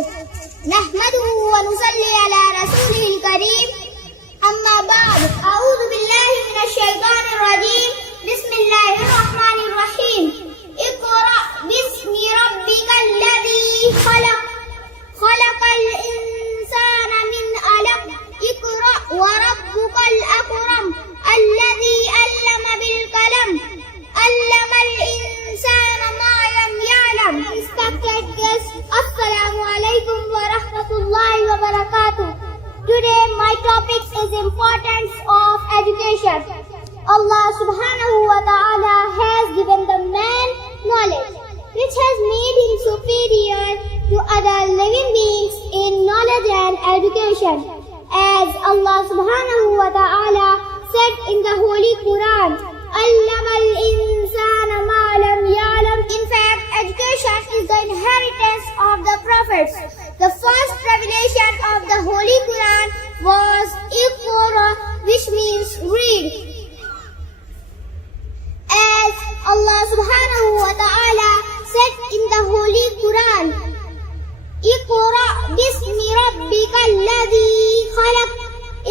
وبركاته. نحمده ونصلي على رسوله الكريم. أما بعد، أعوذ بالله من الشيطان الرجيم. بسم الله الرحمن الرحيم. اقرأ باسم ربك الذي خلق، خلق الإنسان من علق. اقرأ وربك الأكرم الذي علم بالقلم، علم الإنسان ما لم يعلم. Respected guests, Assalamu alaikum wa rahmatullahi wa barakatuh. Today my topic is importance of education. Allah subhanahu wa ta'ala has given the man knowledge, which has made him superior to other living beings in knowledge and education. As Allah subhanahu wa ta'ala said in the Holy Quran, "Allama al-insana ma lam ya'lam." In fact, education is the inheritance of the prophets. The first revelation of the Holy Quran was Iqra, which means read. As Allah subhanahu wa ta'ala said in the Holy Quran, Iqra bismi rabbika alladhi khalaq.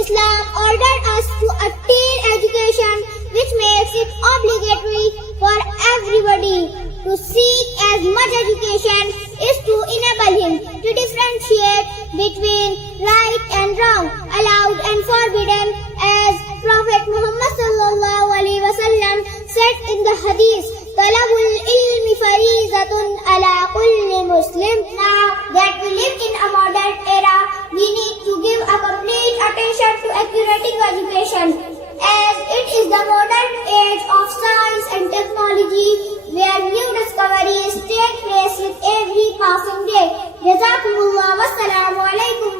Islam ordered us to attain education, which makes it obligatory for everybody. To seek as much education is to enable him to differentiate between right and wrong, allowed and forbidden, as Prophet Muhammad sallallahu alaihi wasallam said in the Hadith, "Talabul ilmi farizatun ala kulli Muslim." Now that we live in a modern era, we need to give a complete attention to accurating education, as it is the modern age of science and technology, where new discoveries take place with every passing day. Jazakumullah. Wassalamu alaikum